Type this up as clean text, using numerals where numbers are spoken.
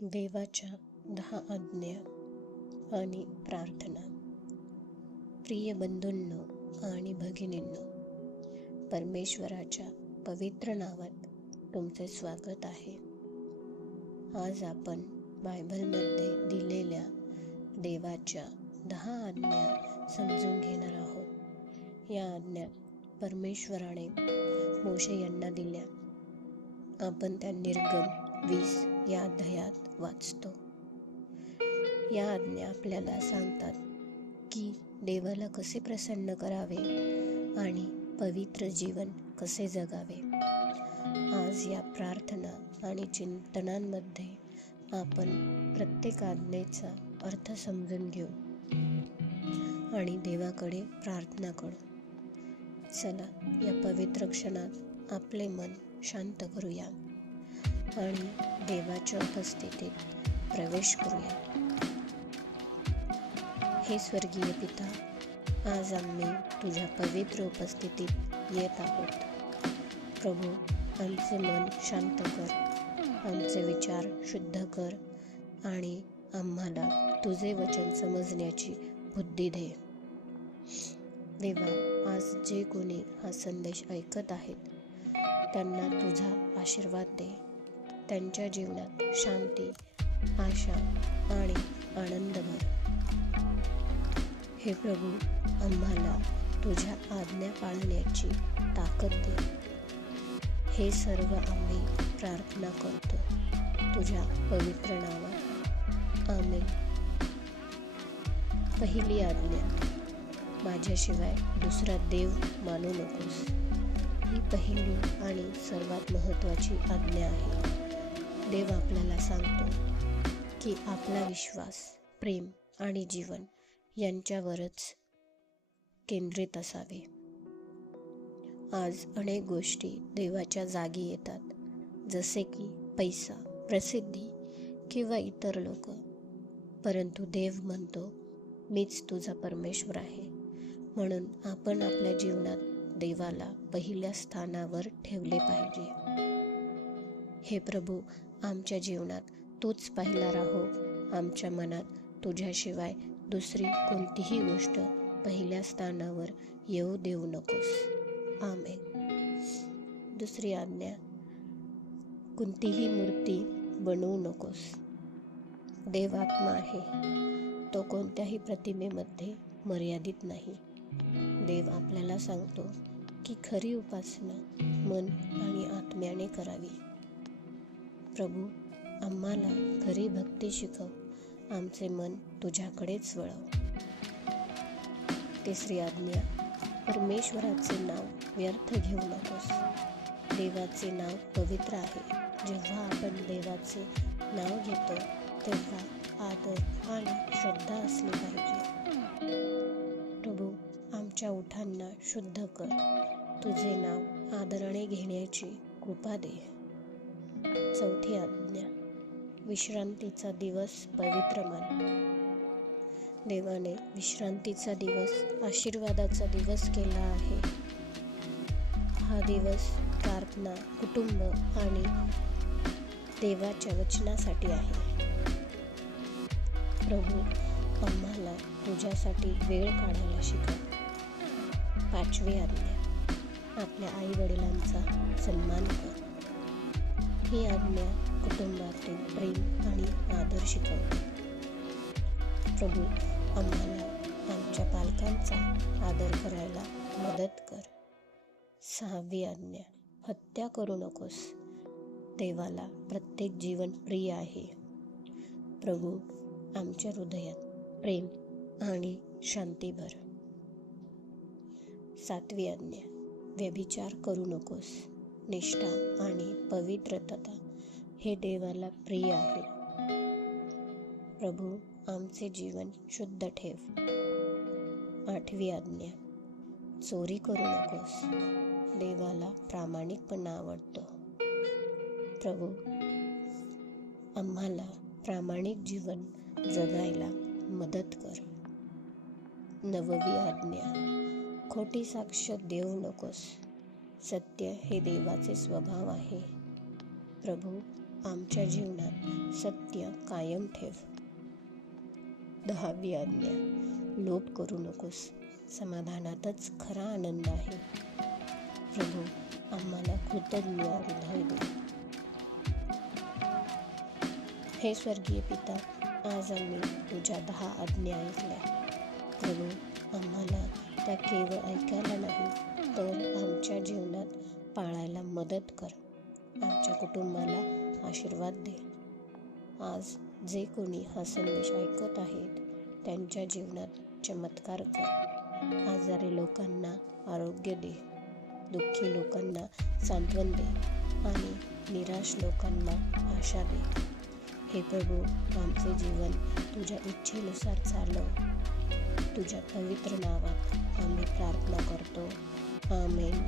देवाच्या 10 आज्ञा आणि प्रार्थना. प्रिय बंधूंनो आणि भगिनींनो, परमेश्वराच्या पवित्र नावात तुमचे स्वागत आहे. आज आपण बायबलमध्ये दिलेल्या देवाच्या 10 आज्ञा समजून घेणार आहोत. या आज्ञा परमेश्वराने मोशे यांना दिल्या. आपण त्या निर्गम 20 या अध्यायात वाचतो. या आज्ञा आपल्याला सांगतात की देवाला कसे प्रसन्न करावे आणि पवित्र जीवन कसे जगावे. आज या प्रार्थना आणि चिंतनांमध्ये आपण प्रत्येक आज्ञेचा अर्थ समजून घेऊ आणि देवाकडे प्रार्थना करू. चला या पवित्र क्षणात आपले मन शांत करूया आणि देवाच्या उपस्थितीत प्रवेश करूया. हे स्वर्गीय पिता, आज आम्ही तुझ्या पवित्र उपस्थितीत येत आहोत. प्रभू, आमचे मन शांत कर, आमचे विचार शुद्ध कर आणि आम्हाला तुझे वचन समजण्याची बुद्धी दे. देवा, आज जे कोणी हा संदेश ऐकत आहेत त्यांना तुझा आशीर्वाद दे. त्यांच्या जीवनात शांती, आशा आणि आनंद भर. हे प्रभू, आम्हाला तुझ्या आज्ञा पाळण्याची ताकद दे. हे सर्व आम्ही प्रार्थना करतो तुझ्या पवित्र नावात. आमेन. पहिली आज्ञा, माझ्याशिवाय दुसरा देव मानू नकोस. ही पहिली आणि सर्वात महत्त्वाची आज्ञा आहे. देव आपल्याला सांगतो की आपला विश्वास, प्रेम आणि जीवन यांच्यावरच केंद्रित असावे. आज अनेक गोष्टी देवाच्या जागी येतात, जसे की पैसा, प्रसिद्धी किंवा इतर लोक. परंतु देव म्हणतो, मीच तुझा परमेश्वर आहे. म्हणून आपण आपल्या जीवनात देवाला पहिल्या स्थानावर ठेवले पाहिजे. हे प्रभू, आमच्या जीवनात तूच पहिला राहो. आमच्या मनात तुझ्याशिवाय दुसरी कोणतीही गोष्ट पहिल्या स्थानावर येऊ देऊ नकोस. आमेन. दुसरी आज्ञा, कोणतीही मूर्ती बनवू नकोस. देव आत्मा आहे. तो कोणत्याही प्रतिमेमध्ये मर्यादित नाही. देव आपल्याला सांगतो की खरी उपासना मन आणि आत्म्याने करावी. प्रभू, आम्हाला खरी भक्ती शिकव. आमचे मन तुझ्याकडेच वळव. तिसरी आज्ञा, परमेश्वराचे नाव व्यर्थ घेऊ नकोस. देवाचे नाव पवित्र आहे. जेव्हा आपण देवाचे नाव घेतो तेव्हा आदर आणि श्रद्धा असली पाहिजे. प्रभू, आमच्या ओठांना शुद्ध कर. तुझे नाव आदराने घेण्याची कृपा दे. चौथी आज्ञा, विश्रांतीचा दिवस पवित्र मान. देवाने विश्रांतीचा दिवस आशीर्वादाचा दिवस केला आहे. हा दिवस प्रार्थना, कुटुंब आणि देवाच्या वचनासाठी आहे. प्रभू, आम्हाला तुझ्यासाठी वेळ काढायला शिकव. पाचवी आज्ञा, आपल्या आई वडिलांचा सन्मान कर. ही आज्ञा कुटुंबातील प्रेम आणि आदर शिकवते. प्रभू, आम्हाला आमच्या पालकांचा आदर करायला मदत कर. सहावी आज्ञा, हत्या करू नकोस. देवाला प्रत्येक जीवन प्रिय आहे. प्रभू, आमच्या हृदयात प्रेम आणि शांती भर. सातवी आज्ञा, व्यभिचार करू नकोस. निष्ठा आणि पवित्रता हे देवाला प्रिय आहे. प्रभू, आमचे जीवन शुद्ध ठेव. आठवी आज्ञा, चोरी करू नकोस. देवाला प्रामाणिकपणा आवडतो. प्रभू, आम्हाला प्रामाणिक जीवन जगायला मदत कर. नववी आज्ञा, खोटी साक्ष देऊ नकोस. सत्य हे देवाचे स्वभाव आहे. प्रभू, आमच्या जीवनात सत्य कायम ठेव. 10वी आज्ञा, लोभ करू नकोस. समाधानातच खरा आनंद आहे. प्रभू, आम्हाला कृतज्ञ हृदय दे. हे स्वर्गीय पिता, आज आम्ही तुझ्या 10 आज्ञा ऐकल्या. प्रभू, आम्हाला त्या केवळ ऐकायला नाही तर आमच्या जीवनात पाळायला मदत कर. आमच्या कुटुंबाला आशीर्वाद दे. आज जे कोणी हा संदेश ऐकत आहेत त्यांच्या जीवनात चमत्कार कर. आजारी लोकांना आरोग्य दे, दुःखी लोकांना सांत्वन दे आणि निराश लोकांना आशा दे. हे प्रभू, आमचे जीवन तुझ्या इच्छेनुसार चालव. तुझ्या पवित्र नावात आम्ही प्रार्थना करतो. आमेन.